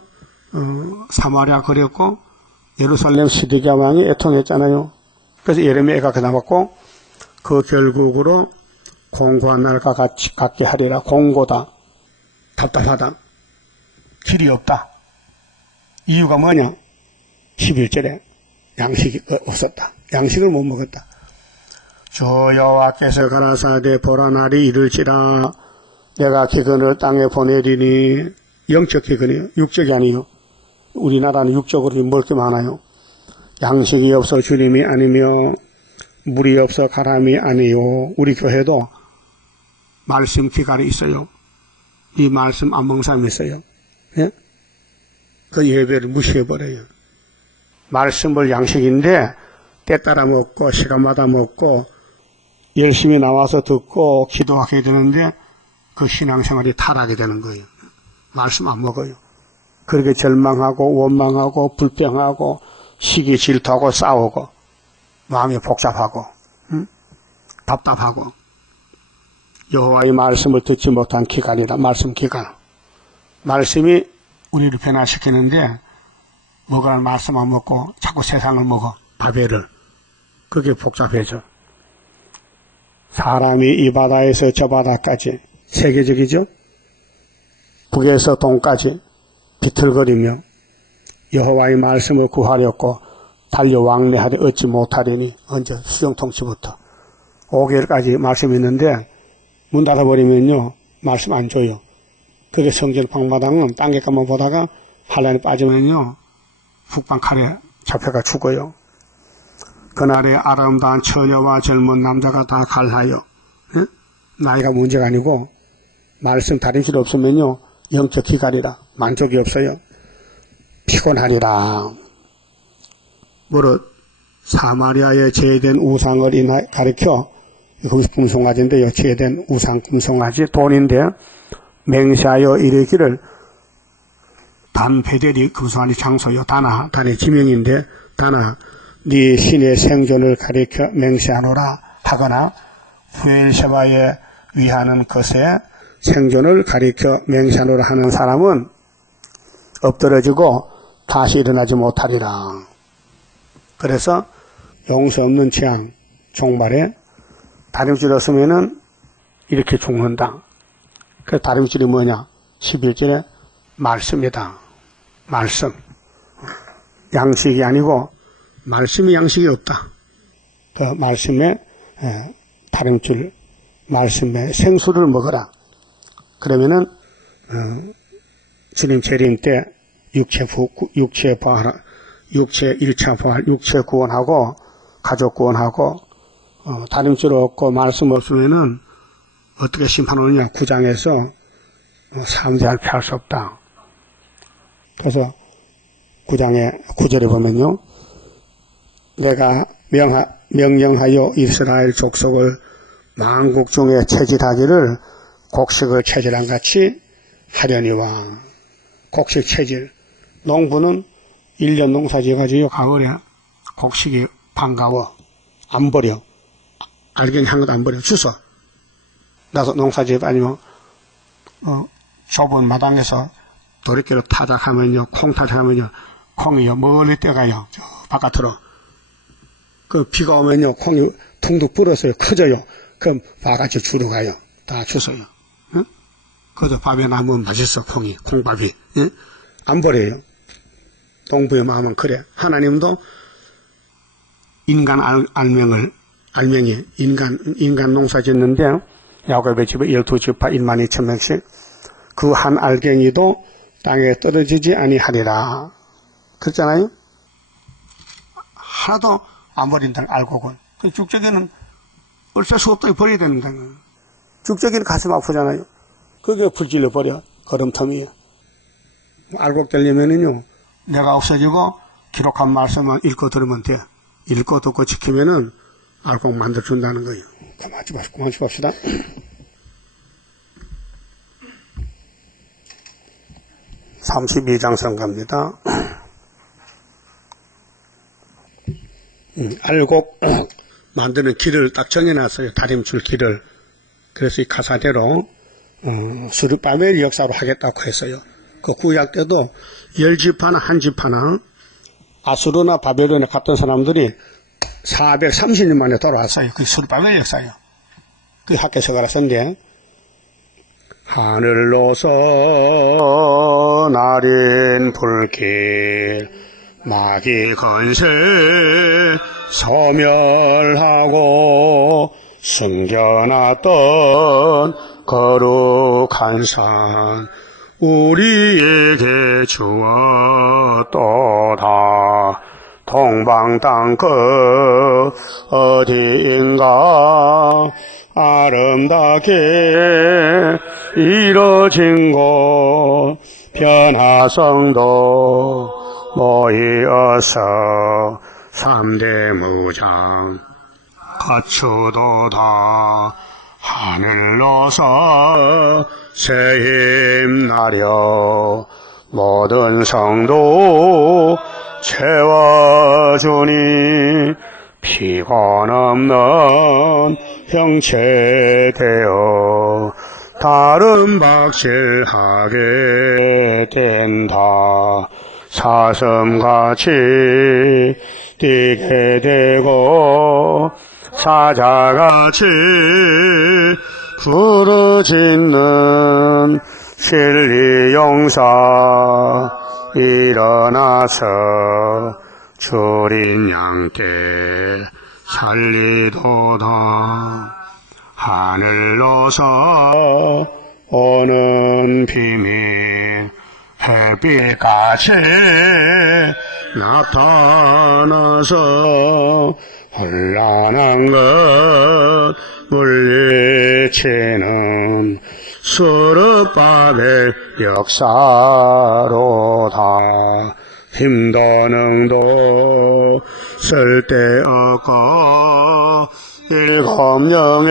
사마리아 그랬고 예루살렘 시드기야 왕이 애통했잖아요. 그래서 예레미야가 그 남았고 그 결국으로 공고한 날과 같게 하리라. 공고다. 답답하다. 길이 없다. 이유가 뭐냐? 11절에 양식이 없었다. 양식을 못 먹었다. 주 여호와께서 가라사대 보라 날이 이를지라 내가 기근을 땅에 보내리니 영적 기근이요. 육적이 아니요. 우리나라는 육적으로 먹을 게 많아요. 양식이 없어 주님이 아니며 물이 없어 가람이 아니요. 우리 교회도 말씀 기갈이 있어요. 이 말씀 안 먹는 사람이 있어요. 예? 그 예배를 무시해버려요. 말씀을 양식인데 때 따라 먹고 시간마다 먹고 열심히 나와서 듣고 기도하게 되는데 그 신앙생활이 타락이 되는 거예요. 말씀 안 먹어요. 그렇게 절망하고 원망하고 불평하고 시기 질투하고 싸우고 마음이 복잡하고 답답하고 여호와의 말씀을 듣지 못한 기간이다. 말씀 기간. 말씀이 우리를 변화시키는데 먹으라는 말씀 안 먹고 자꾸 세상을 먹어. 바벨을. 그게 복잡해져. 사람이 이 바다에서 저 바다까지 세계적이죠. 북에서 동까지 비틀거리며 여호와의 말씀을 구하려고 달려 왕래하되 얻지 못하리니 언제 수정통치부터 5개월까지 말씀이 있는데 문 닫아버리면요 말씀 안 줘요. 그게 성전 방마당은 땅에까만 보다가 환란에 빠지면요 북방 칼에 잡혀가 죽어요. 그날에 아름다운 처녀와 젊은 남자가 다 갈하여 나이가 문제가 아니고 말씀 다림질 없으면요 영적 기갈이라 만족이 없어요. 피곤하리라. 무릇 사마리아에 제된 우상을 가리켜 거기서 금송아지인데요. 제된 우상 금송아지 돈인데 맹세하여 이르기를 단 베델이 금송아지 장소요. 단의 지명인데 다나 네 신의 생존을 가리켜 맹세하노라 하거나 후엘세바에 위하는 것에 생존을 가리켜 맹세하노라 하는 사람은 엎드러지고 다시 일어나지 못하리라. 그래서 용서 없는 재앙 종말에 다림줄을 쓰면은 이렇게 죽는다. 그 다림줄이 뭐냐? 11절에 말씀이다. 말씀. 양식이 아니고 말씀이 양식이 없다. 그 말씀에 다림줄 말씀에 생수를 먹어라. 그러면은 주님 재림 때 육체 1차 부활, 육체 구원하고 가족 구원하고 다림줄 없고 말씀 없으면은 어떻게 심판하느냐. 9장에서 삼대할 피할 수 없다. 그래서 9장의 9절에 보면요. 내가 명령하여 이스라엘 족속을 만국 중에 체질하기를 곡식을 체질한 같이 하려니와. 곡식 체질. 농부는 1년 농사 지어가지고 가을에 곡식이 반가워. 안 버려. 알갱이 한 것도 안 버려. 주워. 나서 농사지에 아니면 좁은 마당에서 도리깨로 타작하면요, 콩 타작하면요, 콩이요 멀리 뛰어가요. 저 바깥으로. 그 비가 오면요, 콩이 퉁퉁 불어서요, 커져요. 그럼 바같이 주러 가요. 다 주워요. 응? 그것도 밥에 남으면 맛있어, 콩이, 콩밥이. 응? 안 버려요. 동부의 마음은 그래. 하나님도 인간 알맹이, 인간 농사 짓는데, 야곱의 집에 12지파 12,000명씩, 그 한 알갱이도 땅에 떨어지지 아니하리라. 그랬잖아요? 하나도 안 버린다는 알곡은. 그 죽적이는 어쩔 수 없다고 버려야 된다는 거예요. 죽적이는 가슴 아프잖아요. 그게 불질러 버려. 걸음터미에. 알곡 되려면은요, 내가 없어지고 기록한 말씀만 읽고 들으면 돼. 읽고 듣고 지키면은 알곡 만들어준다는 거예요. 그만 좀 봅시다. (32장) 선가입니다. 알곡 만드는 길을 딱 정해놨어요. 다림줄 길을. 그래서 이 가사대로 스룹바벨 역사로 하겠다고 했어요. 그 구약 때도 10지파나 한 지파나 아수르나 바벨론에 갔던 사람들이 430년 만에 돌아왔어요. 그게 스룹바벨 역사예요. 그게 학교서가라 쓴데, 하늘로서 나린 불길 마귀 건세 소멸하고 숨겨놨던 거룩한 산 우리에게 주었도다. 동방 땅끝 어디인가 아름답게 이뤄진 곳 변화성도 모이어서 3대 무장 갖추도다. 하늘로서 새힘 나려 모든 성도 채워주니 피곤 없는 형체 되어 다른 박실하게 된다. 사슴같이 뛰게 되고 사자같이 부르짖는 진리용사 일어나서 주린 양께 살리도다. 하늘로서 오는 비밀 햇빛같이 나타나서 혼란한 것 물리치는 스룹바벨 역사로다. 힘도 능도 쓸데없고 일곱령의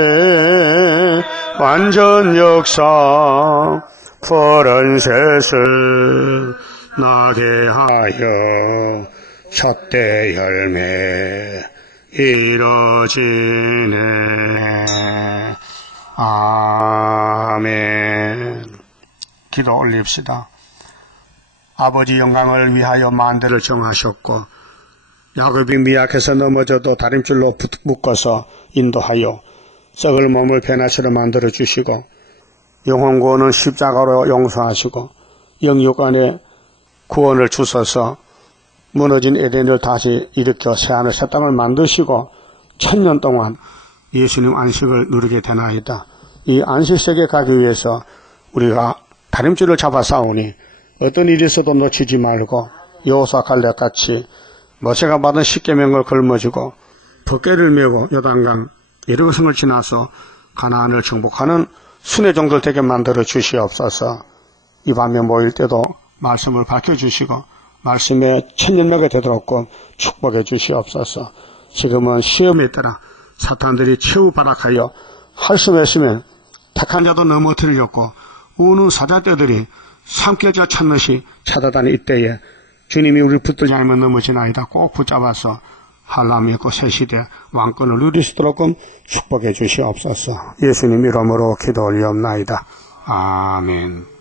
완전 역사 푸른 셋을 나게 하여 첫대 열매 이뤄지네. 아멘. 기도 올립시다. 아버지 영광을 위하여 만대를 정하셨고 야곱이 미약해서 넘어져도 다림줄로 묶어서 인도하여 썩을 몸을 변화처럼 만들어 주시고 영혼 구원은 십자가로 용서하시고 영육 안에 구원을 주셔서 무너진 에덴을 다시 일으켜 새하늘 새 땅을 만드시고 1000년 동안 예수님 안식을 누리게 되나이다. 이 안식세계 가기 위해서 우리가 다림줄을 잡아 싸우니 어떤 일이 있어도 놓치지 말고 여호수아 갈렙같이 모세가 받은 십계명을 걸머쥐고 벗개를 메고 요단강 여리고성을 지나서 가나안을 정복하는 순회 종들 되게 만들어 주시옵소서. 이 밤에 모일 때도 말씀을 밝혀주시고 말씀에 천년명이 되도록 축복해 주시옵소서. 지금은 시험에 따라 사탄들이 최후 발악하여 할 수 없으면 택한 자도 넘어뜨리려고 우는 사자떼들이 삼킬자 찾듯이 찾아다니 이때에 주님이 우리를 붙들지 않으면 넘어지나이다. 꼭 붙잡아서 한람이 있고 새시대 왕권을 누릴 수 있도록 축복해 주시옵소서. 예수님 이름으로 기도 올리옵나이다. 아멘.